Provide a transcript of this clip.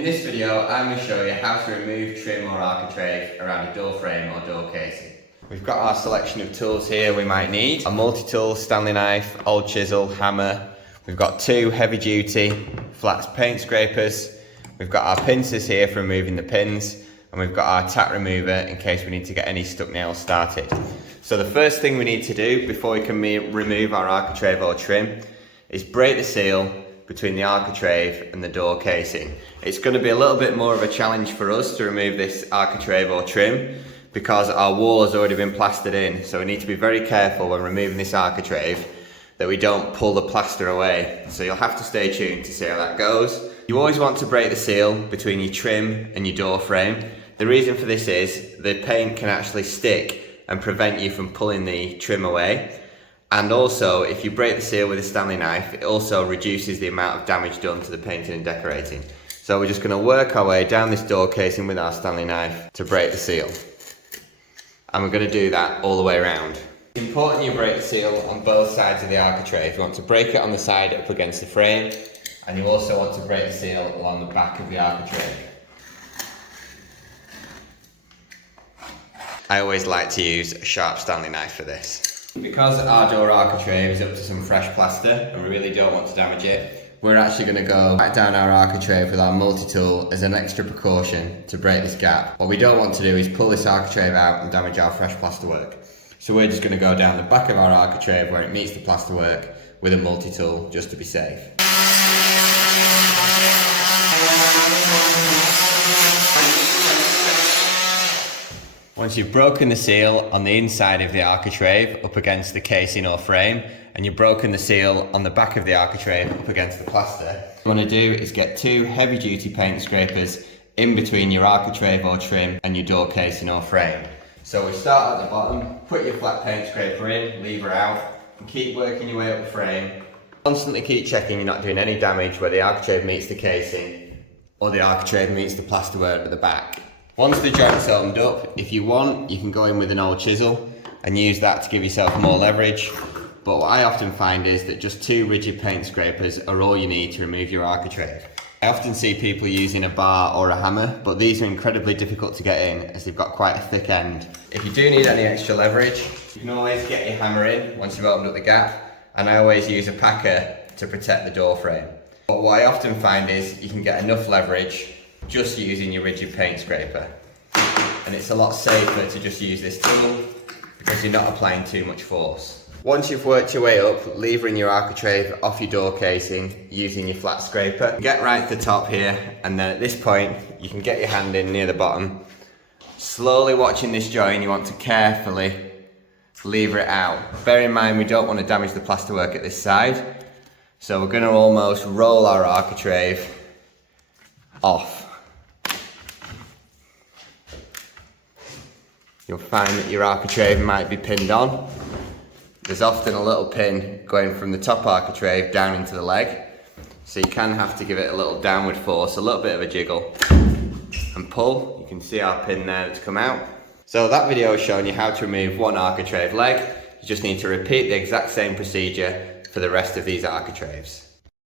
In this video, I'm going to show you how to remove trim or architrave around a door frame or door casing. We've got our selection of tools here we might need. A multi-tool, Stanley knife, old chisel, hammer. We've got two heavy-duty flat paint scrapers. We've got our pincers here for removing the pins. And we've got our tack remover in case we need to get any stuck nails started. So the first thing we need to do before we can remove our architrave or trim is break the seal between the architrave and the door casing. It's going to be a little bit more of a challenge for us to remove this architrave or trim because our wall has already been plastered in, so we need to be very careful when removing this architrave that we don't pull the plaster away. So you'll have to stay tuned to see how that goes. You always want to break the seal between your trim and your door frame. The reason for this is the paint can actually stick and prevent you from pulling the trim away. And also, if you break the seal with a Stanley knife, it also reduces the amount of damage done to the painting and decorating. So we're just going to work our way down this door casing with our Stanley knife to break the seal. And we're going to do that all the way around. It's important you break the seal on both sides of the architrave. You want to break it on the side up against the frame, and you also want to break the seal along the back of the architrave. I always like to use a sharp Stanley knife for this. Because our door architrave is up to some fresh plaster and we really don't want to damage it, we're actually going to go back down our architrave with our multi-tool as an extra precaution to break this gap. What we don't want to do is pull this architrave out and damage our fresh plasterwork. So we're just going to go down the back of our architrave where it meets the plasterwork with a multi-tool just to be safe. Once you've broken the seal on the inside of the architrave up against the casing or frame, and you've broken the seal on the back of the architrave up against the plaster, what you want to do is get two heavy duty paint scrapers in between your architrave or trim and your door casing or frame. So we start at the bottom, put your flat paint scraper in, lever out, and keep working your way up the frame. Constantly keep checking you're not doing any damage where the architrave meets the casing or the architrave meets the plasterwork at the back. Once the joint's opened up, if you want, you can go in with an old chisel and use that to give yourself more leverage. But what I often find is that just two rigid paint scrapers are all you need to remove your architrave. I often see people using a bar or a hammer, but these are incredibly difficult to get in as they've got quite a thick end. If you do need any extra leverage, you can always get your hammer in once you've opened up the gap, and I always use a packer to protect the door frame. But what I often find is you can get enough leverage just using your rigid paint scraper. And it's a lot safer to just use this tool because you're not applying too much force. Once you've worked your way up, levering your architrave off your door casing using your flat scraper, get right to the top here, and then at this point you can get your hand in near the bottom. Slowly watching this joint, you want to carefully lever it out. Bear in mind we don't want to damage the plasterwork at this side, so we're going to almost roll our architrave off. You'll find that your architrave might be pinned on. There's often a little pin going from the top architrave down into the leg, so you can have to give it a little downward force, a little bit of a jiggle, and pull. You can see our pin there that's come out. So that video has shown you how to remove one architrave leg. You just need to repeat the exact same procedure for the rest of these architraves.